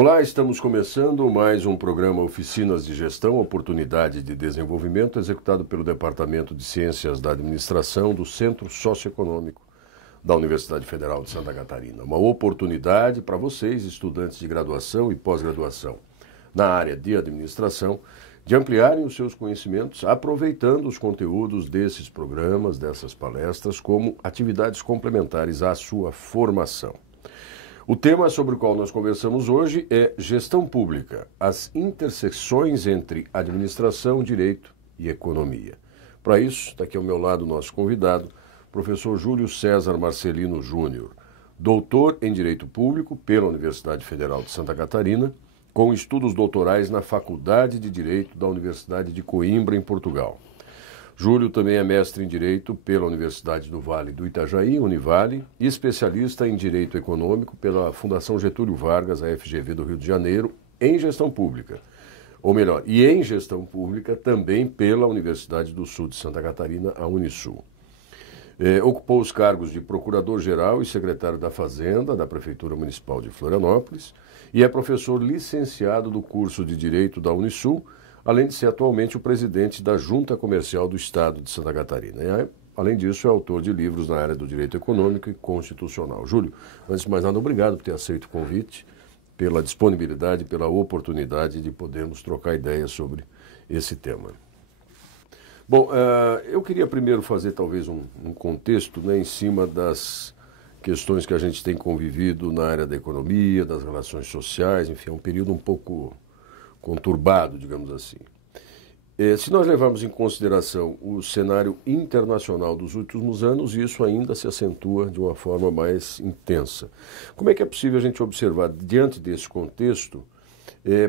Olá, estamos começando mais um programa Oficinas de Gestão, Oportunidade de Desenvolvimento, executado pelo Departamento de Ciências da Administração do Centro Socioeconômico da Universidade Federal de Santa Catarina. Uma oportunidade para vocês, estudantes de graduação e pós-graduação na área de administração, de ampliarem os seus conhecimentos, aproveitando os conteúdos desses programas, dessas palestras, como atividades complementares à sua formação. O tema sobre o qual nós conversamos hoje é Gestão Pública, as interseções entre administração, direito e economia. Para isso, está aqui ao meu lado o nosso convidado, professor Júlio César Marcelino Júnior, doutor em Direito Público pela Universidade Federal de Santa Catarina, com estudos doutorais na Faculdade de Direito da Universidade de Coimbra, em Portugal. Júlio também é mestre em Direito pela Universidade do Vale do Itajaí, Univale, e especialista em Direito Econômico pela Fundação Getúlio Vargas, a FGV do Rio de Janeiro, em Gestão Pública. Ou melhor, e em Gestão Pública também pela Universidade do Sul de Santa Catarina, a Unisul. Ocupou os cargos de Procurador-Geral e Secretário da Fazenda da Prefeitura Municipal de Florianópolis e é professor licenciado do curso de Direito da Unisul, além de ser atualmente o presidente da Junta Comercial do Estado de Santa Catarina. Além disso, é autor de livros na área do direito econômico e constitucional. Júlio, antes de mais nada, obrigado por ter aceito o convite, pela disponibilidade, pela oportunidade de podermos trocar ideias sobre esse tema. Bom, eu queria primeiro fazer talvez um contexto, né, em cima das questões que a gente tem convivido na área da economia, das relações sociais, enfim, é um período um pouco conturbado, digamos assim. Se nós levarmos em consideração o cenário internacional dos últimos anos, isso ainda se acentua de uma forma mais intensa. Como é que é possível a gente observar, diante desse contexto,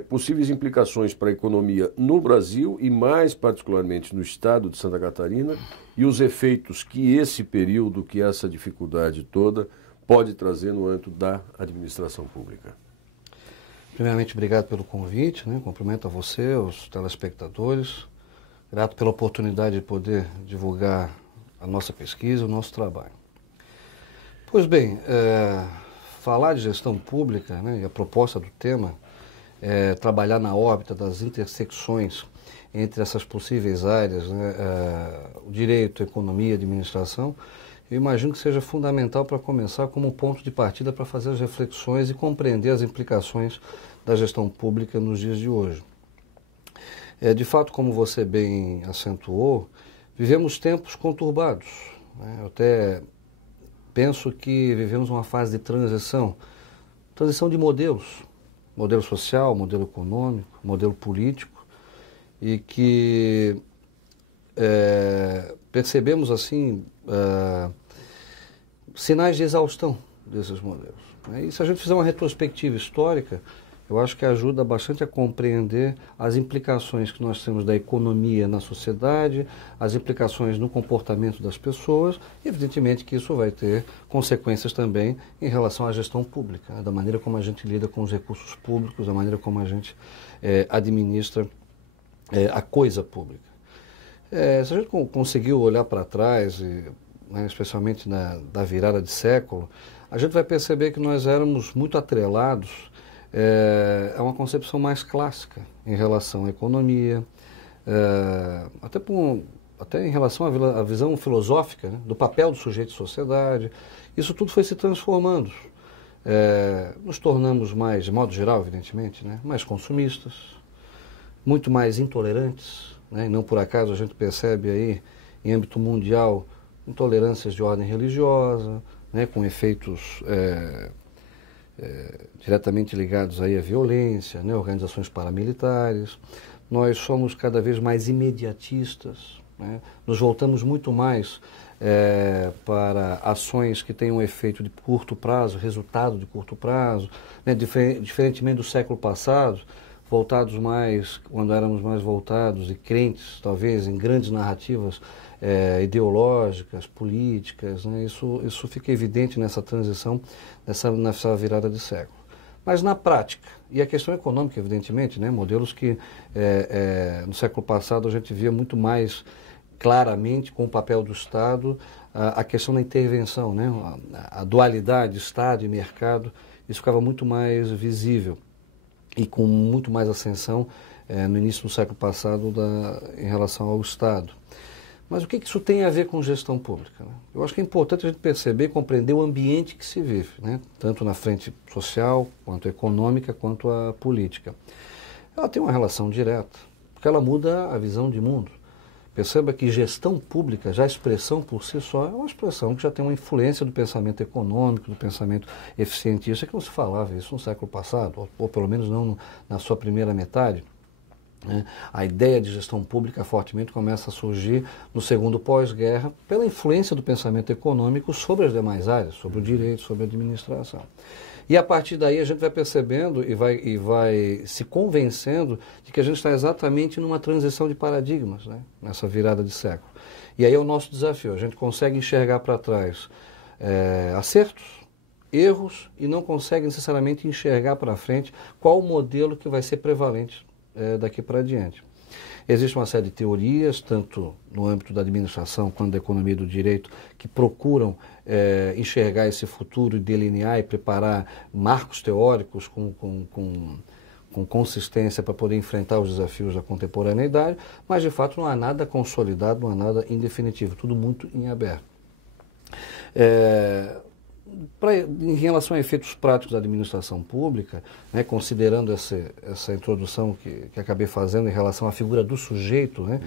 possíveis implicações para a economia no Brasil e mais particularmente no estado de Santa Catarina e os efeitos que esse período, que essa dificuldade toda pode trazer no âmbito da administração pública? Primeiramente, obrigado pelo convite, né? Cumprimento a você, aos telespectadores. Grato pela oportunidade de poder divulgar a nossa pesquisa, o nosso trabalho. Pois bem, falar de gestão pública, né, e a proposta do tema é trabalhar na órbita das intersecções entre essas possíveis áreas, né, o direito, a economia, a administração. Eu imagino que seja fundamental para começar como um ponto de partida para fazer as reflexões e compreender as implicações da gestão pública nos dias de hoje. De fato, como você bem acentuou, vivemos tempos conturbados, né? Eu até penso que vivemos uma fase de transição de modelos, modelo social, modelo econômico, modelo político, e que percebemos assim sinais de exaustão desses modelos. E se a gente fizer uma retrospectiva histórica, eu acho que ajuda bastante a compreender as implicações que nós temos da economia na sociedade, as implicações no comportamento das pessoas, e evidentemente que isso vai ter consequências também em relação à gestão pública, né? Da maneira como a gente lida com os recursos públicos, da maneira como a gente administra a coisa pública. Se a gente conseguiu olhar para trás, né, especialmente da virada de século, a gente vai perceber que nós éramos muito atrelados a uma concepção mais clássica em relação à economia, até em relação à visão filosófica, né, do papel do sujeito de sociedade. Isso tudo foi se transformando. Nos tornamos mais, de modo geral, evidentemente, né, mais consumistas, muito mais intolerantes, né, e não por acaso a gente percebe aí, em âmbito mundial, intolerâncias de ordem religiosa, né, com efeitos diretamente ligados aí à violência, né, organizações paramilitares. Nós somos cada vez mais imediatistas, né, nos voltamos muito mais para ações que têm um efeito de curto prazo, resultado de curto prazo, né, diferentemente do século passado, voltados mais, quando éramos mais voltados e crentes, talvez, em grandes narrativas ideológicas, políticas, né? Isso fica evidente nessa transição, nessa virada de século. Mas na prática, e a questão econômica, evidentemente, né? Modelos que no século passado a gente via muito mais claramente com o papel do Estado, a questão da intervenção, né? A dualidade Estado e mercado, isso ficava muito mais visível. e com muito mais ascensão no início do século passado em relação ao Estado. Mas o que isso tem a ver com gestão pública, né? Eu acho que é importante a gente perceber e compreender o ambiente que se vive, né? Tanto na frente social, quanto econômica, quanto a política. Ela tem uma relação direta, porque ela muda a visão de mundo. Perceba que gestão pública, já a expressão por si só, é uma expressão que já tem uma influência do pensamento econômico, do pensamento eficientista, que não se falava isso no século passado, ou pelo menos não na sua primeira metade. A ideia de gestão pública fortemente começa a surgir no segundo pós-guerra pela influência do pensamento econômico sobre as demais áreas, sobre o direito, sobre a administração. E a partir daí a gente vai percebendo e vai se convencendo de que a gente está exatamente numa transição de paradigmas, né? Nessa virada de século. E aí é o nosso desafio, a gente consegue enxergar para trás acertos, erros e não consegue necessariamente enxergar para frente qual o modelo que vai ser prevalente daqui para adiante. Existe uma série de teorias, tanto no âmbito da administração quanto da economia e do direito, que procuram enxergar esse futuro e delinear e preparar marcos teóricos com consistência para poder enfrentar os desafios da contemporaneidade, mas de fato não há nada consolidado, não há nada em definitivo, tudo muito em aberto. Em relação a efeitos práticos da administração pública, né, considerando essa introdução que acabei fazendo em relação à figura do sujeito, né,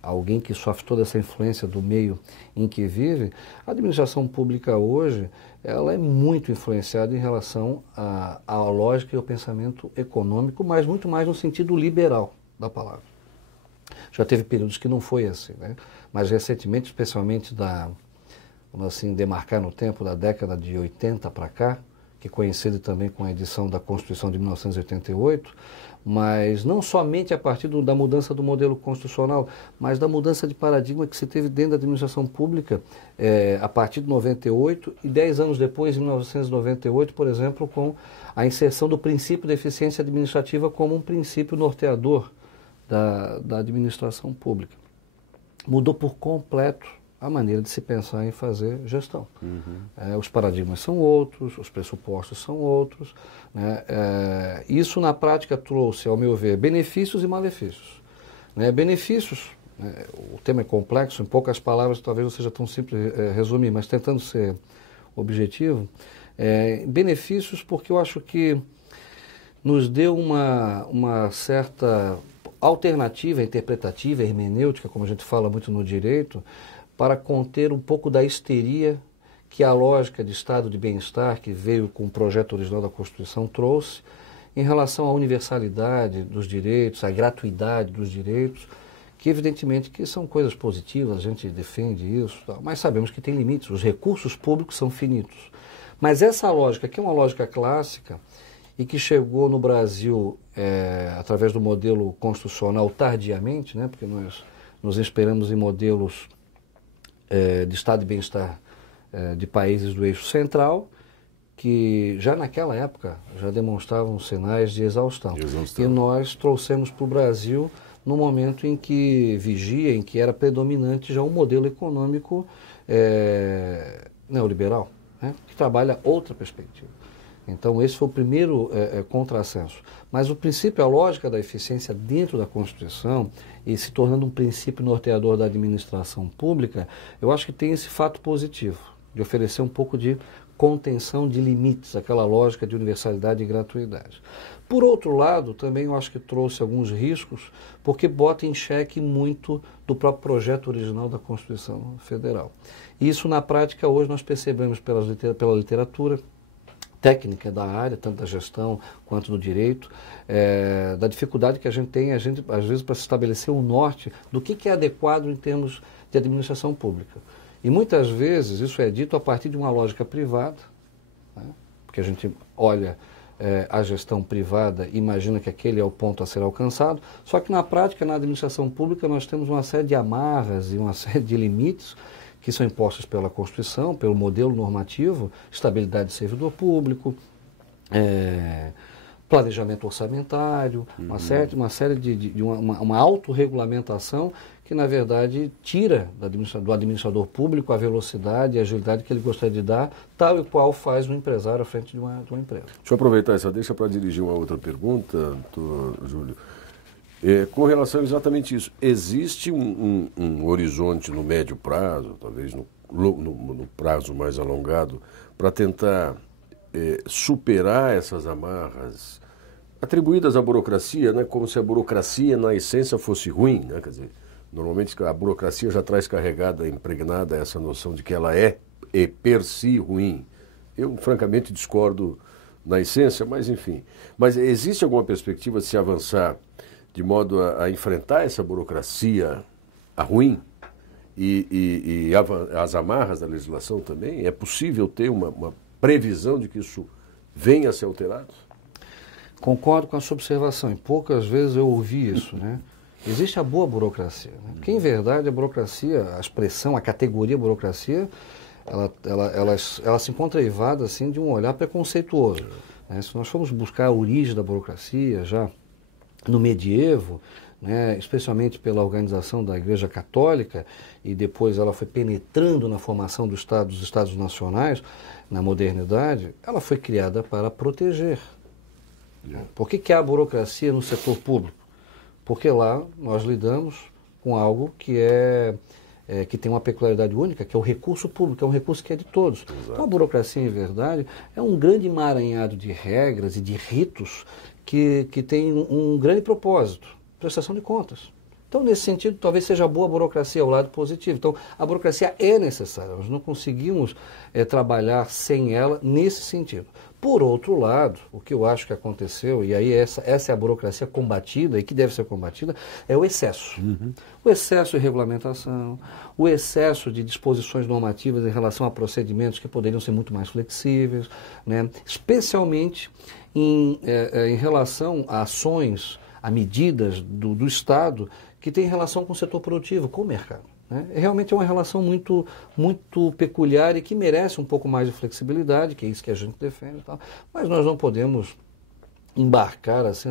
alguém que sofre toda essa influência do meio em que vive, a administração pública hoje ela é muito influenciada em relação à lógica e ao pensamento econômico, mas muito mais no sentido liberal da palavra. Já teve períodos que não foi assim, né, mas recentemente, especialmente vamos assim, demarcar no tempo da década de 80 para cá, que coincide também com a edição da Constituição de 1988, mas não somente a partir da mudança do modelo constitucional, mas da mudança de paradigma que se teve dentro da administração pública a partir de 98 e 10 anos depois, em 1998, por exemplo, com a inserção do princípio da eficiência administrativa como um princípio norteador da administração pública. Mudou por completo a maneira de se pensar em fazer gestão. Os paradigmas são outros, os pressupostos são outros, né? Isso na prática trouxe, ao meu ver, benefícios e malefícios. Benefícios, o tema é complexo, em poucas palavras talvez não seja tão simples resumir, mas tentando ser objetivo, benefícios porque eu acho que nos deu uma certa alternativa interpretativa, hermenêutica, como a gente fala muito no direito, para conter um pouco da histeria que a lógica de estado de bem-estar, que veio com o projeto original da Constituição, trouxe em relação à universalidade dos direitos, à gratuidade dos direitos, que evidentemente que são coisas positivas, a gente defende isso, mas sabemos que tem limites, os recursos públicos são finitos. Mas essa lógica, que é uma lógica clássica, e que chegou no Brasil através do modelo constitucional tardiamente, né, porque nós nos inspiramos em modelos de estado de bem-estar de países do eixo central, que já naquela época já demonstravam sinais de exaustão. E nós trouxemos para o Brasil no momento em que vigia, em que era predominante já um modelo econômico neoliberal, né, que trabalha outra perspectiva. Então esse foi o primeiro contrassenso. Mas o princípio, a lógica da eficiência dentro da Constituição e se tornando um princípio norteador da administração pública, eu acho que tem esse fato positivo, de oferecer um pouco de contenção de limites, aquela lógica de universalidade e gratuidade. Por outro lado, também eu acho que trouxe alguns riscos, porque bota em xeque muito do próprio projeto original da Constituição Federal. E isso, na prática, hoje nós percebemos pela literatura técnica da área, tanto da gestão quanto do direito, da dificuldade que a gente tem, às vezes, para se estabelecer um norte do que é adequado em termos de administração pública. E muitas vezes isso é dito a partir de uma lógica privada, né? Porque a gente olha a gestão privada e imagina que aquele é o ponto a ser alcançado, só que na prática, na administração pública, nós temos uma série de amarras e uma série de limites que são impostos pela Constituição, pelo modelo normativo, estabilidade do servidor público, planejamento orçamentário, uma série de uma autorregulamentação que, na verdade, tira do administrador público a velocidade e a agilidade que ele gostaria de dar, tal e qual faz um empresário à frente de uma empresa. Deixa eu aproveitar essa deixa para dirigir uma outra pergunta, doutor Júlio. Com relação a exatamente isso, existe um horizonte no médio prazo, talvez no prazo mais alongado, para tentar superar essas amarras atribuídas à burocracia, né, como se a burocracia na essência fosse ruim, né, quer dizer, normalmente a burocracia já traz carregada, impregnada essa noção de que ela é per si ruim. Eu, francamente, discordo na essência, mas enfim. Mas existe alguma perspectiva de se avançar de modo a enfrentar essa burocracia ruim e as amarras da legislação também? É possível ter uma previsão de que isso venha a ser alterado? Concordo com a sua observação, e poucas vezes eu ouvi isso, né? Existe a boa burocracia, né? Porque, em verdade, a burocracia, a expressão, a categoria burocracia, ela se encontra eivada, assim, de um olhar preconceituoso, né? Se nós formos buscar a origem da burocracia, já no medievo, né, especialmente pela organização da Igreja Católica, e depois ela foi penetrando na formação dos Estados nacionais, na modernidade, ela foi criada para proteger. Por que há burocracia no setor público? Porque lá nós lidamos com algo que que tem uma peculiaridade única, que é o recurso público, é um recurso que é de todos. Exato. Então a burocracia, em verdade, é um grande emaranhado de regras e de ritos que tem um grande propósito, prestação de contas. Então, nesse sentido, talvez seja a boa burocracia ao lado positivo. Então, a burocracia é necessária, nós não conseguimos trabalhar sem ela nesse sentido. Por outro lado, o que eu acho que aconteceu, e aí essa é a burocracia combatida e que deve ser combatida, é o excesso. Uhum. O excesso de regulamentação, o excesso de disposições normativas em relação a procedimentos que poderiam ser muito mais flexíveis, né? Especialmente em relação a ações, a medidas do Estado que têm relação com o setor produtivo, com o mercado. Né? Realmente é uma relação muito, muito peculiar e que merece um pouco mais de flexibilidade, que é isso que a gente defende e tal. Mas nós não podemos embarcar assim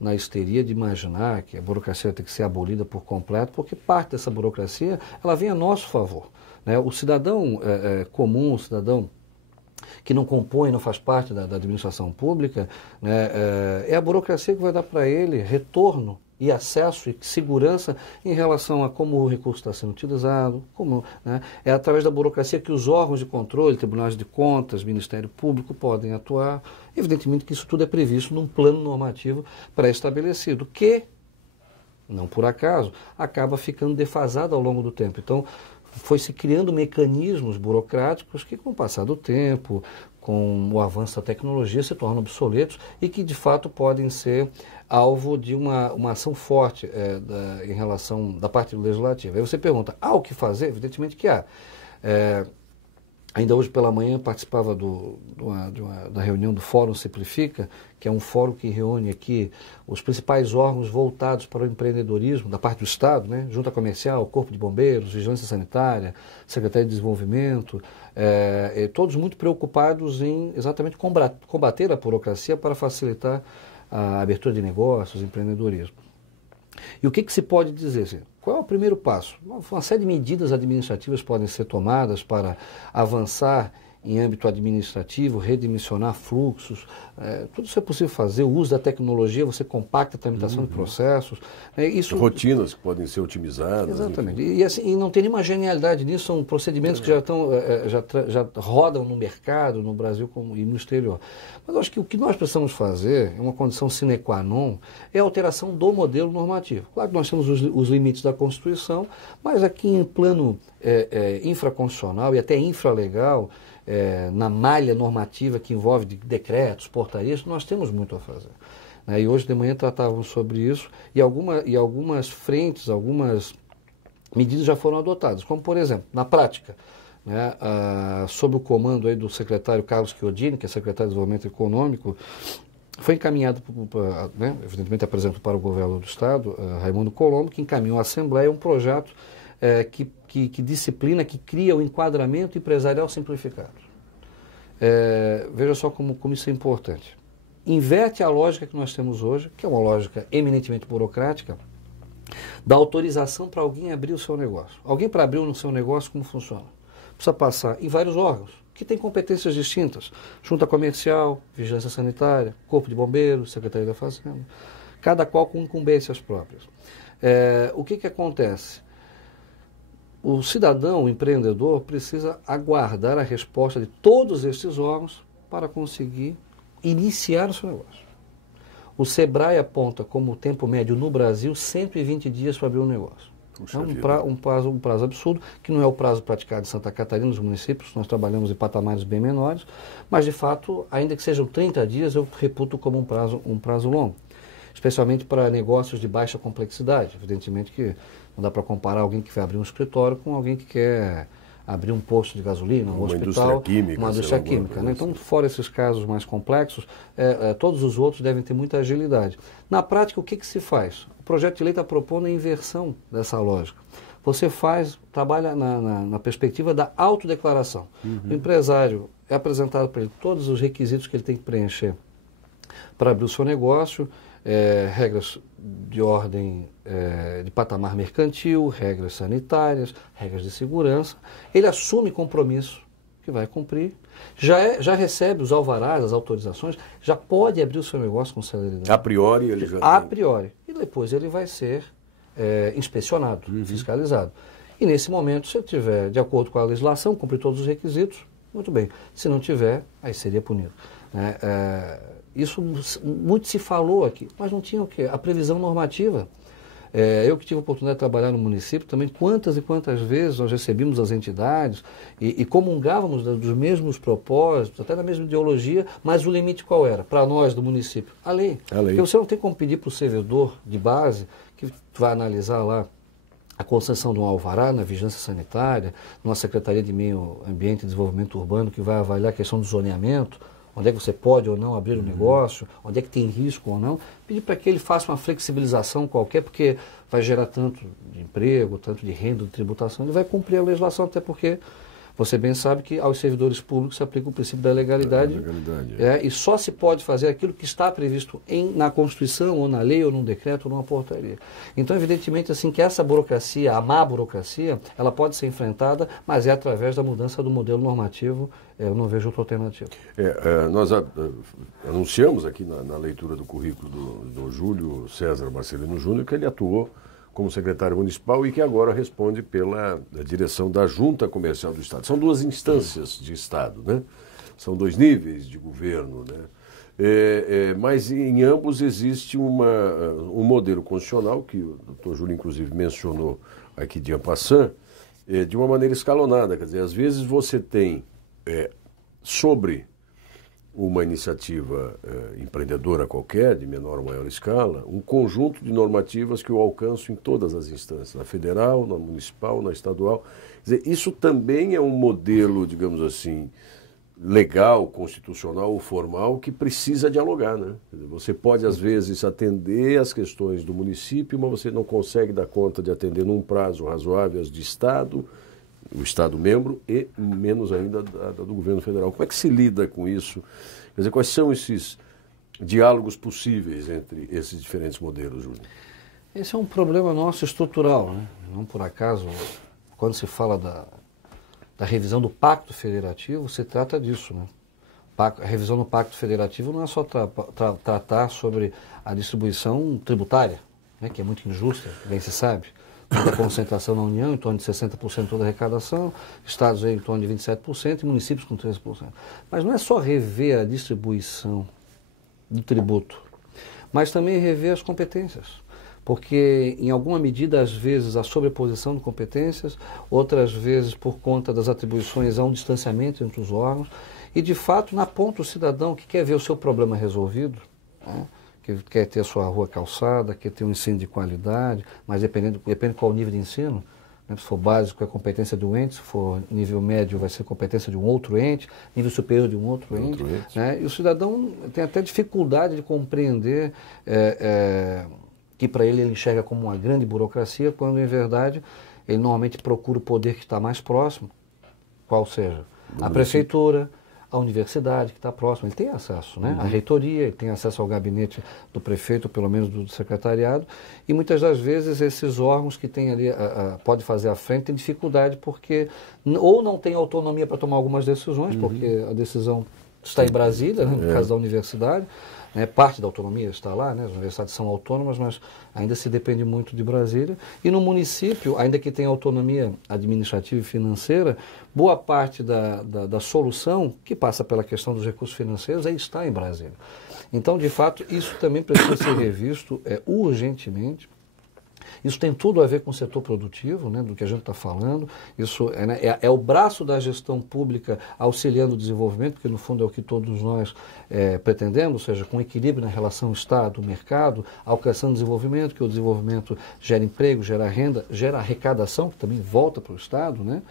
na histeria de imaginar que a burocracia tem que ser abolida por completo, porque parte dessa burocracia ela vem a nosso favor. Né? O cidadão comum, o cidadão que não compõe, não faz parte da administração pública, né, é a burocracia que vai dar para ele retorno e acesso e segurança em relação a como o recurso está sendo utilizado, né, é através da burocracia que os órgãos de controle, tribunais de contas, Ministério Público podem atuar. Evidentemente que isso tudo é previsto num plano normativo pré-estabelecido, que, não por acaso, acaba ficando defasado ao longo do tempo. Então, foi-se criando mecanismos burocráticos que, com o passar do tempo, com o avanço da tecnologia, se tornam obsoletos e que, de fato, podem ser alvo de uma ação forte em relação da parte legislativa. Aí você pergunta, há o que fazer? Evidentemente que há. Ainda hoje pela manhã participava da reunião do Fórum Simplifica, que é um fórum que reúne aqui os principais órgãos voltados para o empreendedorismo, da parte do Estado, né? Junta Comercial, Corpo de Bombeiros, Vigilância Sanitária, Secretaria de Desenvolvimento, todos muito preocupados em exatamente combater a burocracia para facilitar a abertura de negócios, empreendedorismo. E o que se pode dizer? Assim, qual é o primeiro passo? Uma série de medidas administrativas podem ser tomadas para avançar em âmbito administrativo, redimensionar fluxos, tudo isso é possível fazer. O uso da tecnologia, você compacta a tramitação de processos. Rotinas que podem ser otimizadas. Exatamente. E não tem nenhuma genialidade nisso, são procedimentos que já rodam no mercado, no Brasil e no exterior. Mas eu acho que o que nós precisamos fazer, é uma condição sine qua non, é a alteração do modelo normativo. Claro que nós temos os limites da Constituição, mas aqui em plano infraconstitucional e até infralegal, na malha normativa que envolve decretos, portarias, nós temos muito a fazer. E hoje de manhã tratávamos sobre isso e algumas frentes, algumas medidas já foram adotadas, como por exemplo, na prática, sob o comando aí do secretário Carlos Chiodini, que é secretário de Desenvolvimento Econômico, foi encaminhado, evidentemente apresentado para o governo do Estado, Raimundo Colombo, que encaminhou à Assembleia um projeto que disciplina, que cria o enquadramento empresarial simplificado. Veja só como isso é importante. Inverte a lógica que nós temos hoje, que é uma lógica eminentemente burocrática, da autorização para alguém abrir o seu negócio. Alguém para abrir o seu negócio, como funciona? Precisa passar em vários órgãos, que têm competências distintas. Junta comercial, vigilância sanitária, corpo de bombeiros, secretaria da fazenda. Cada qual com incumbências próprias. O que acontece? O cidadão, o empreendedor, precisa aguardar a resposta de todos estes órgãos para conseguir iniciar o seu negócio. O Sebrae aponta como tempo médio no Brasil 120 dias para abrir um negócio. É um prazo absurdo, que não é o prazo praticado em Santa Catarina, nos municípios. Nós trabalhamos em patamares bem menores, mas de fato, ainda que sejam 30 dias, eu reputo como um prazo longo. Especialmente para negócios de baixa complexidade. Evidentemente que não dá para comparar alguém que vai abrir um escritório com alguém que quer abrir um posto de gasolina, um hospital, uma indústria química. Né? Então, fora esses casos mais complexos, todos os outros devem ter muita agilidade. Na prática, o que se faz? O projeto de lei está propondo a inversão dessa lógica. Você trabalha na perspectiva da autodeclaração. O empresário é apresentado para ele todos os requisitos que ele tem que preencher para abrir o seu negócio, regras de ordem de patamar mercantil, regras sanitárias, regras de segurança. Ele assume compromisso que vai cumprir, já recebe os alvarás, as autorizações, já pode abrir o seu negócio com celeridade. A priori ele já A priori. E depois ele vai ser inspecionado, fiscalizado. E nesse momento, se ele tiver de acordo com a legislação, cumprir todos os requisitos, muito bem. Se não tiver, aí seria punido. Isso muito se falou aqui, mas não tinha o quê? A previsão normativa. Eu que tive a oportunidade de trabalhar no município também, quantas e quantas vezes nós recebíamos as entidades e comungávamos dos mesmos propósitos, até da mesma ideologia, mas o limite qual era? Para nós do município? A lei. Porque você não tem como pedir para o servidor de base, que vai analisar lá a concessão de um alvará na vigilância sanitária, numa Secretaria de Meio Ambiente e Desenvolvimento Urbano, que vai avaliar a questão do zoneamento, onde é que você pode ou não abrir um negócio, onde é que tem risco ou não, pedir para que ele faça uma flexibilização qualquer, porque vai gerar tanto de emprego, tanto de renda, de tributação, ele vai cumprir a legislação, até porque você bem sabe que aos servidores públicos se aplica o princípio da legalidade, e só se pode fazer aquilo que está previsto na Constituição, ou na lei, ou num decreto, ou numa portaria. Então, evidentemente, assim, que essa burocracia, a má burocracia, ela pode ser enfrentada, mas é através da mudança do modelo normativo. Eu não vejo outra alternativa. Nós anunciamos aqui na leitura do currículo do Júlio César Marcelino Júnior que ele atuou como secretário municipal e que agora responde pela direção da Junta Comercial do Estado. São duas instâncias de Estado, né? São dois níveis de governo, né? Mas em ambos existe um modelo constitucional, que o doutor Júlio inclusive mencionou aqui de en passant, de uma maneira escalonada. Quer dizer, às vezes você tem sobre uma iniciativa empreendedora qualquer, de menor ou maior escala, um conjunto de normativas que eu alcanço em todas as instâncias, na federal, na municipal, na estadual. Quer dizer, isso também é um modelo, digamos assim, legal, constitucional ou formal, que precisa dialogar, né? Quer dizer, você pode, às vezes, atender as questões do município, mas você não consegue dar conta de atender num prazo razoável as de Estado, o Estado membro e menos ainda do governo federal. Como é que se lida com isso? Quer dizer, quais são esses diálogos possíveis entre esses diferentes modelos, Júlio? Esse é um problema nosso estrutural, né? Não por acaso, quando se fala da revisão do Pacto Federativo, se trata disso, né? A revisão do Pacto Federativo não é só tratar sobre a distribuição tributária, né? Que é muito injusta, bem se sabe. A concentração na União, em torno de 60% da arrecadação, estados em torno de 27% e municípios com 13%. Mas não é só rever a distribuição do tributo, mas também rever as competências. Porque, em alguma medida, às vezes, a sobreposição de competências, outras vezes, por conta das atribuições, há um distanciamento entre os órgãos. E, de fato, na ponta, o cidadão que quer ver o seu problema resolvido, né? Que quer ter a sua rua calçada, quer ter um ensino de qualidade, mas depende qual o nível de ensino. Né? Se for básico, é competência de um ente, se for nível médio, vai ser competência de um outro ente, nível superior de um outro ente. Né? E o cidadão tem até dificuldade de compreender que para ele enxerga como uma grande burocracia, quando, em verdade, ele normalmente procura o poder que está mais próximo, qual seja a prefeitura, à universidade, que está próximo, ele tem acesso, né? À reitoria, ele tem acesso ao gabinete do prefeito, ou pelo menos do secretariado, e muitas das vezes esses órgãos que tem ali, pode fazer à frente, têm dificuldade porque ou não tem autonomia para tomar algumas decisões, porque a decisão está em Brasília, né, no caso da universidade, né, parte da autonomia está lá, né, as universidades são autônomas, mas ainda se depende muito de Brasília. E no município, ainda que tenha autonomia administrativa e financeira, boa parte da solução, que passa pela questão dos recursos financeiros, aí está em Brasília. Então, de fato, isso também precisa ser revisto urgentemente. Isso tem tudo a ver com o setor produtivo, né, do que a gente está falando. Isso é o braço da gestão pública auxiliando o desenvolvimento, porque no fundo é o que todos nós pretendemos, ou seja, com equilíbrio na relação Estado-mercado, alcançando desenvolvimento, que o desenvolvimento gera emprego, gera renda, gera arrecadação, que também volta para o Estado, né?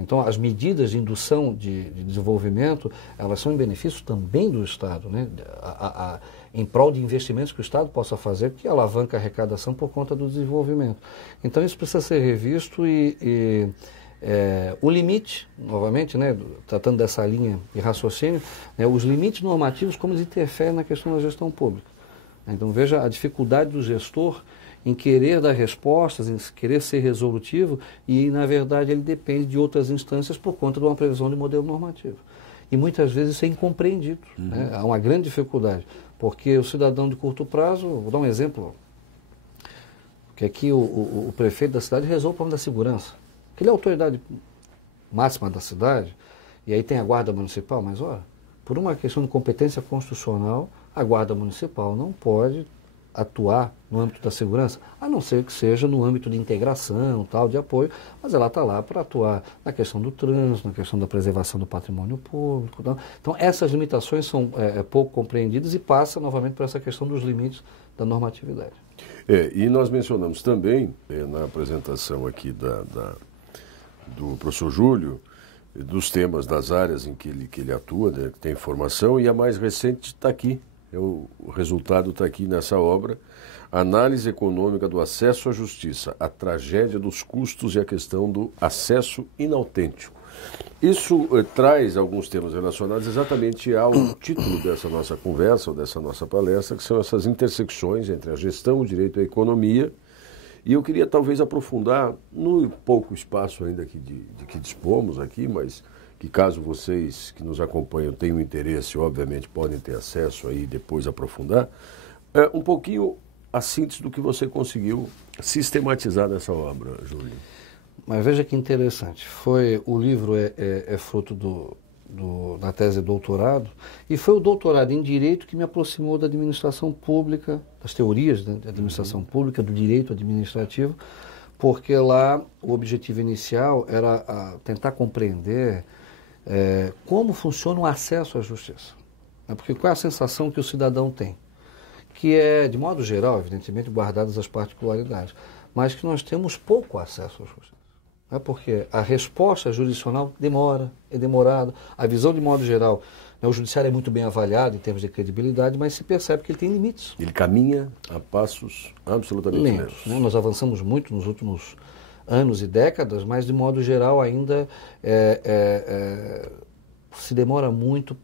Então, as medidas de indução de desenvolvimento, elas são em benefício também do Estado, né? Em prol de investimentos que o Estado possa fazer, que alavanca a arrecadação por conta do desenvolvimento. Então, isso precisa ser revisto e o limite, novamente, né, tratando dessa linha de raciocínio, né, os limites normativos, como eles interferem na questão da gestão pública. Então, veja a dificuldade do gestor em querer dar respostas, em querer ser resolutivo e, na verdade, ele depende de outras instâncias por conta de uma previsão de modelo normativo. E muitas vezes isso é incompreendido. Né? Há uma grande dificuldade, porque o cidadão de curto prazo, vou dar um exemplo, que aqui o prefeito da cidade resolve o problema da segurança, que ele é a autoridade máxima da cidade, e aí tem a guarda municipal, mas olha, por uma questão de competência constitucional, a guarda municipal não pode atuar no âmbito da segurança, a não ser que seja no âmbito de integração, tal, de apoio, mas ela está lá para atuar na questão do trânsito, na questão da preservação do patrimônio público. Tal. Então, essas limitações são pouco compreendidas e passa novamente por essa questão dos limites da normatividade. E nós mencionamos também, na apresentação aqui do professor Júlio, dos temas das áreas em que ele atua, né, que tem formação, e a mais recente está aqui. O resultado está aqui nessa obra, Análise Econômica do Acesso à Justiça, a tragédia dos custos e a questão do acesso inautêntico. Isso traz alguns temas relacionados exatamente ao título dessa nossa conversa, ou dessa nossa palestra, que são essas intersecções entre a gestão, o direito e a economia. E eu queria talvez aprofundar, no pouco espaço ainda de que dispomos aqui, mas que caso vocês que nos acompanham tenham interesse, obviamente podem ter acesso aí e depois aprofundar, um pouquinho a síntese do que você conseguiu sistematizar nessa obra, Júlio. Mas veja que interessante, o livro é fruto da tese de doutorado, e foi o doutorado em Direito que me aproximou da administração pública, das teorias da administração pública, do direito administrativo, porque lá o objetivo inicial era tentar compreender como funciona o acesso à justiça. Porque qual é a sensação que o cidadão tem? Que é, de modo geral, evidentemente, guardadas as particularidades, mas que nós temos pouco acesso à justiça. Porque a resposta jurisdicional é demorada. A visão, de modo geral, o judiciário é muito bem avaliado em termos de credibilidade, mas se percebe que ele tem limites. Ele caminha a passos absolutamente lentos. Né? Nós avançamos muito nos últimos anos e décadas, mas de modo geral ainda se demora muito.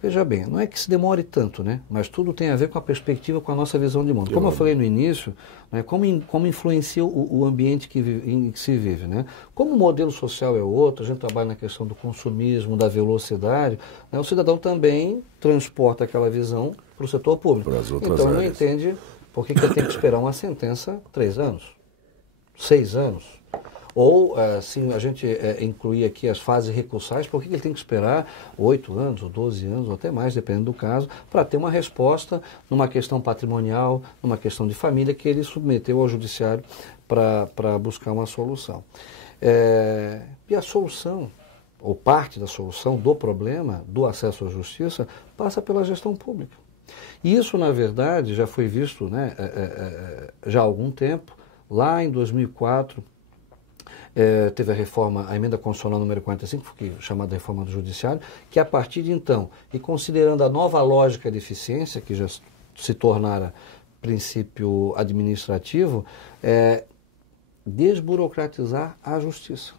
Veja bem, não é que se demore tanto, né? Mas tudo tem a ver com a perspectiva, com a nossa visão de mundo. Como eu falei no início, né, como influencia o ambiente em que se vive, né? Como o modelo social é outro, a gente trabalha na questão do consumismo, da velocidade, né, o cidadão também transporta aquela visão para o setor público. Então não entende por que ele tem que esperar uma sentença 3 anos, 6 anos. Ou, se a gente incluir aqui as fases recursais, por que ele tem que esperar 8 anos, ou 12 anos, ou até mais, dependendo do caso, para ter uma resposta numa questão patrimonial, numa questão de família, que ele submeteu ao judiciário para buscar uma solução. E a solução, ou parte da solução do problema do acesso à justiça, passa pela gestão pública. E isso, na verdade, já foi visto, né, já há algum tempo. Lá em 2004, teve a emenda constitucional número 45, que é chamada reforma do judiciário, que a partir de então, e considerando a nova lógica de eficiência, que já se tornara princípio administrativo, desburocratizar a justiça.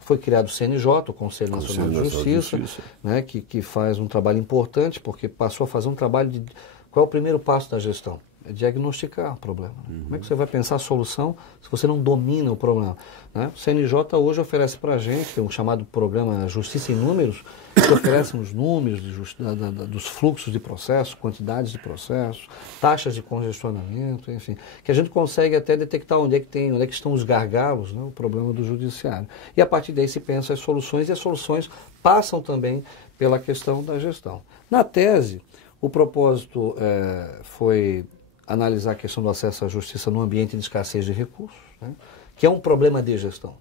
Foi criado o CNJ, o Conselho Nacional de Justiça, né, que faz um trabalho importante, porque passou a fazer um trabalho de... Qual é o primeiro passo da gestão? É diagnosticar o problema. Como é que você vai pensar a solução se você não domina o problema? Né? O CNJ hoje oferece para a gente, tem um chamado programa Justiça em Números, que oferece os números dos fluxos de processos, quantidades de processos, taxas de congestionamento, enfim, que a gente consegue até detectar onde é que estão os gargalos, né, o problema do judiciário. E a partir daí se pensa as soluções, e as soluções passam também pela questão da gestão. Na tese, o propósito foi analisar a questão do acesso à justiça no ambiente de escassez de recursos, né, que é um problema de gestão.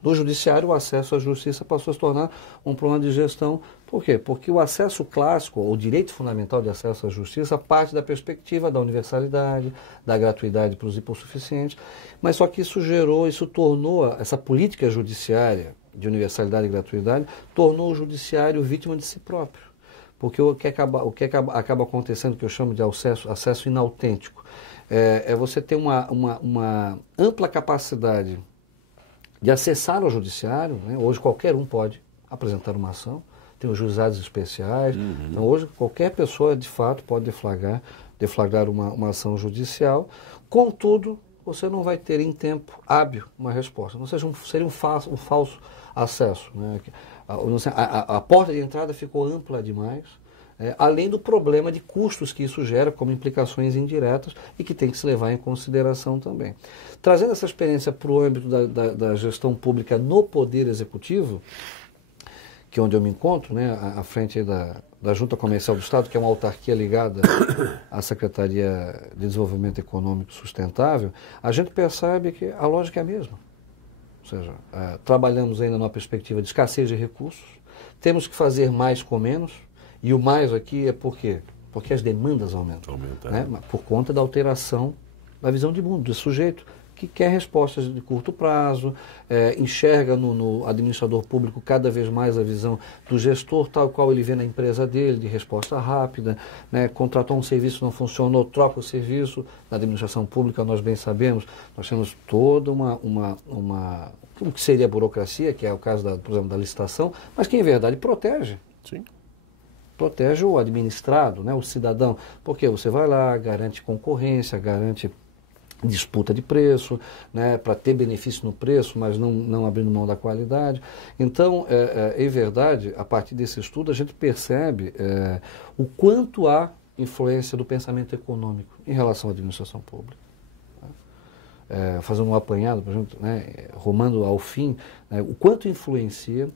No judiciário, o acesso à justiça passou a se tornar um problema de gestão. Por quê? Porque o acesso clássico, ou o direito fundamental de acesso à justiça, parte da perspectiva da universalidade, da gratuidade para os hipossuficientes, mas só que isso tornou, essa política judiciária de universalidade e gratuidade, tornou o judiciário vítima de si próprio. Porque o que acaba acontecendo, que eu chamo de acesso inautêntico, é você ter uma ampla capacidade de acessar ao judiciário, né? Hoje qualquer um pode apresentar uma ação, tem os juizados especiais, então hoje qualquer pessoa de fato pode deflagrar uma ação judicial, contudo você não vai ter em tempo hábil uma resposta, ou seja, seria um falso acesso, né? A porta de entrada ficou ampla demais, além do problema de custos que isso gera como implicações indiretas e que tem que se levar em consideração também. Trazendo essa experiência para o âmbito da gestão pública no Poder Executivo, que é onde eu me encontro, né, à frente da Junta Comercial do Estado, que é uma autarquia ligada à Secretaria de Desenvolvimento Econômico Sustentável, a gente percebe que a lógica é a mesma. Ou seja, trabalhamos ainda numa perspectiva de escassez de recursos, temos que fazer mais com menos, e o mais aqui é por quê? Porque as demandas aumentam. Né? Por conta da alteração da visão de mundo, do sujeito que quer respostas de curto prazo, enxerga no administrador público cada vez mais a visão do gestor, tal qual ele vê na empresa dele, de resposta rápida, né? Contratou um serviço, não funcionou, troca o serviço. Na administração pública, nós bem sabemos, nós temos toda o que seria a burocracia, que é o caso, por exemplo, da licitação, mas que em verdade protege. Sim. Protege o administrado, né? O cidadão, porque você vai lá, garante concorrência, garante disputa de preço, né, para ter benefício no preço, mas não abrindo mão da qualidade. Então, em verdade, a partir desse estudo, a gente percebe o quanto há influência do pensamento econômico em relação à administração pública. Fazendo um apanhado, por exemplo, né, rumando ao fim, né, o quanto influencia,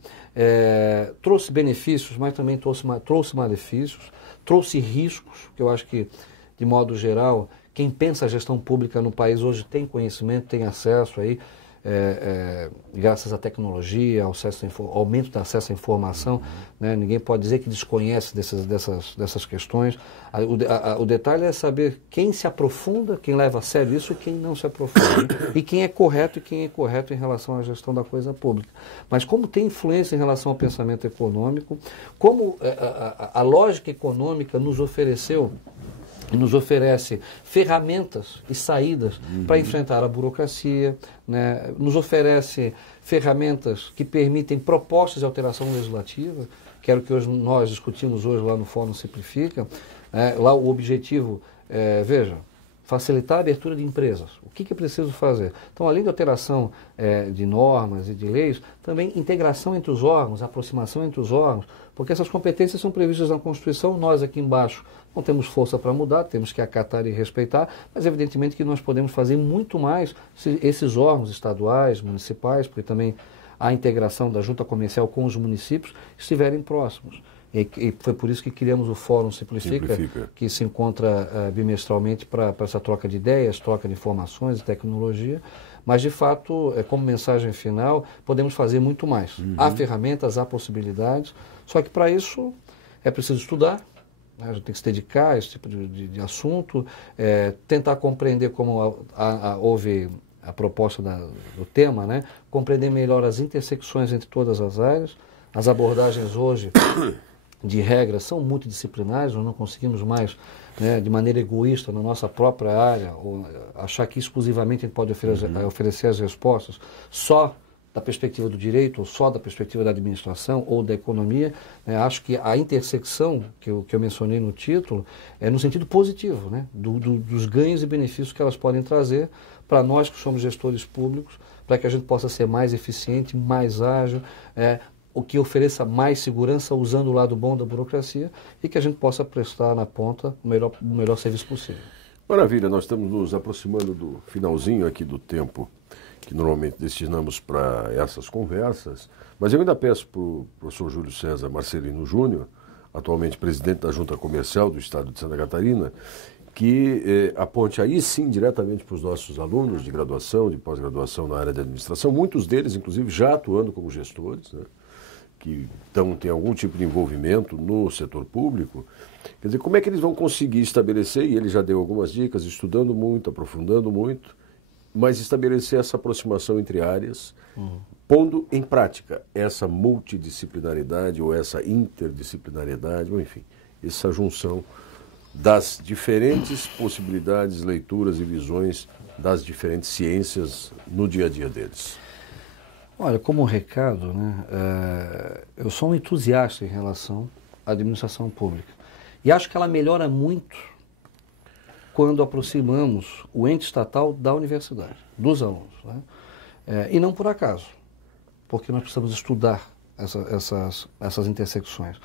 trouxe benefícios, mas também trouxe malefícios, trouxe riscos, que eu acho que, de modo geral, quem pensa a gestão pública no país hoje tem conhecimento, tem acesso aí, graças à tecnologia, ao aumento do acesso à informação, né? Ninguém pode dizer que desconhece dessas questões. O detalhe é saber quem se aprofunda, quem leva a sério isso e quem não se aprofunda. E quem é correto e quem é incorreto em relação à gestão da coisa pública. Mas como tem influência em relação ao pensamento econômico, como a lógica econômica nos oferece ferramentas e saídas para enfrentar a burocracia, né? Nos oferece ferramentas que permitem propostas de alteração legislativa, que era o que nós discutimos hoje lá no Fórum Simplifica. Lá o objetivo veja, facilitar a abertura de empresas. O que é preciso fazer? Então, além da alteração de normas e de leis, também integração entre os órgãos, aproximação entre os órgãos, porque essas competências são previstas na Constituição, nós aqui embaixo não temos força para mudar, temos que acatar e respeitar, mas evidentemente que nós podemos fazer muito mais se esses órgãos estaduais, municipais, porque também a integração da Junta Comercial com os municípios estiverem próximos. E foi por isso que criamos o Fórum Simplifica. Que se encontra bimestralmente para essa troca de ideias, troca de informações e tecnologia. Mas, de fato, como mensagem final, podemos fazer muito mais. Há ferramentas, há possibilidades, só que para isso é preciso estudar, né? A gente tem que se dedicar a esse tipo de assunto, tentar compreender como houve a proposta do tema, né? Compreender melhor as intersecções entre todas as áreas. As abordagens hoje de regras são multidisciplinares, nós não conseguimos mais, né, de maneira egoísta, na nossa própria área, ou achar que exclusivamente a gente pode oferecer as respostas só da perspectiva do direito, ou só da perspectiva da administração ou da economia, né? Acho que a intersecção que eu mencionei no título é no sentido positivo, né? Dos ganhos e benefícios que elas podem trazer para nós que somos gestores públicos, para que a gente possa ser mais eficiente, mais ágil, o que ofereça mais segurança usando o lado bom da burocracia e que a gente possa prestar na ponta o melhor serviço possível. Maravilha, nós estamos nos aproximando do finalzinho aqui do tempo que normalmente destinamos para essas conversas, mas eu ainda peço para o professor Júlio César Marcelino Júnior, atualmente presidente da Junta Comercial do Estado de Santa Catarina, que aponte aí sim diretamente para os nossos alunos de graduação, de pós-graduação na área de administração, muitos deles inclusive já atuando como gestores, né, que têm algum tipo de envolvimento no setor público. Quer dizer, como é que eles vão conseguir estabelecer, e ele já deu algumas dicas, estudando muito, aprofundando muito, mas estabelecer essa aproximação entre áreas, pondo em prática essa multidisciplinaridade ou essa interdisciplinariedade, ou enfim, essa junção das diferentes possibilidades, leituras e visões das diferentes ciências no dia a dia deles. Olha, como recado, né, eu sou um entusiasta em relação à administração pública. E acho que ela melhora muito quando aproximamos o ente estatal da universidade, dos alunos, né? E não por acaso, porque nós precisamos estudar essas intersecções,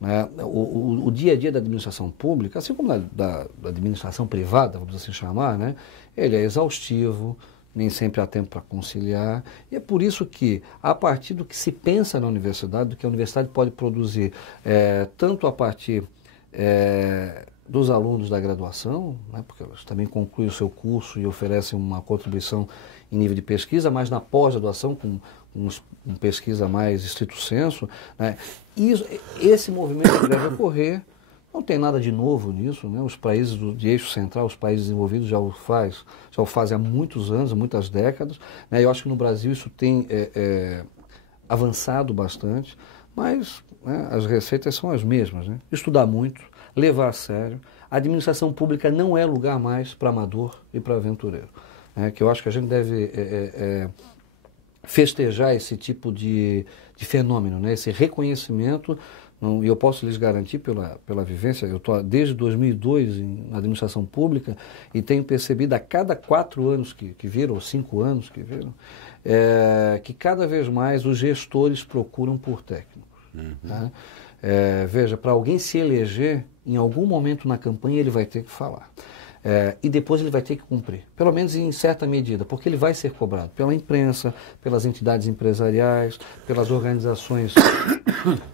né? O dia a dia da administração pública, assim como da administração privada, vamos assim chamar, né? Ele é exaustivo, nem sempre há tempo para conciliar, e é por isso que, a partir do que se pensa na universidade, do que a universidade pode produzir, tanto a partir dos alunos da graduação, né, porque eles também concluem o seu curso e oferecem uma contribuição em nível de pesquisa, mas na pós-graduação, com pesquisa mais estrito senso, né, esse movimento deve ocorrer. Não tem nada de novo nisso, né? Os países de eixo central, os países desenvolvidos já o fazem há muitos anos, há muitas décadas, né? Eu acho que no Brasil isso tem avançado bastante, mas, né, as receitas são as mesmas, né? Estudar muito, levar a sério. A administração pública não é lugar mais para amador e para aventureiro, né? Que eu acho que a gente deve festejar esse tipo de fenômeno, né? Esse reconhecimento. E eu posso lhes garantir pela vivência, eu estou desde 2002 na administração pública e tenho percebido a cada 4 anos que viram, ou 5 anos que viram, que cada vez mais os gestores procuram por técnicos. Tá? Veja, para alguém se eleger, em algum momento na campanha ele vai ter que falar. E depois ele vai ter que cumprir, pelo menos em certa medida, porque ele vai ser cobrado pela imprensa, pelas entidades empresariais, pelas organizações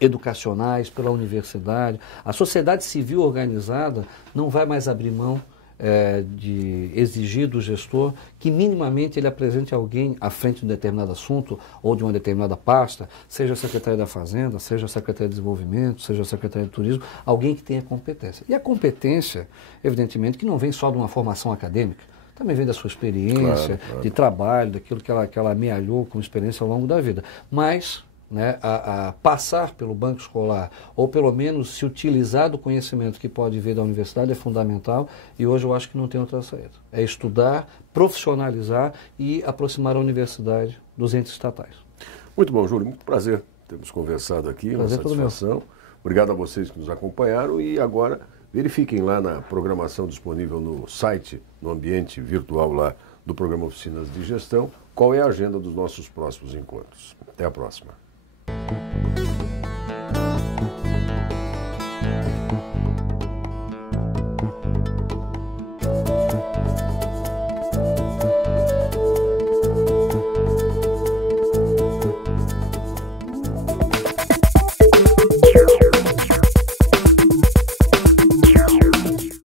educacionais, pela universidade. A sociedade civil organizada não vai mais abrir mão de exigir do gestor que minimamente ele apresente alguém à frente de um determinado assunto ou de uma determinada pasta, seja a Secretaria da Fazenda, seja a Secretaria de Desenvolvimento, seja a Secretaria de Turismo, alguém que tenha competência. E a competência, evidentemente, que não vem só de uma formação acadêmica, também vem da sua experiência, claro. De trabalho, daquilo que ela amealhou como experiência ao longo da vida. Mas, né, a passar pelo banco escolar, ou pelo menos se utilizar do conhecimento que pode vir da universidade é fundamental, e hoje eu acho que não tem outra saída. É estudar, profissionalizar e aproximar a universidade dos entes estatais. Muito bom, Júlio, muito prazer termos conversado aqui, uma satisfação. Obrigado a vocês que nos acompanharam e agora verifiquem lá na programação disponível no site, no ambiente virtual lá do programa Oficinas de Gestão, qual é a agenda dos nossos próximos encontros. Até a próxima.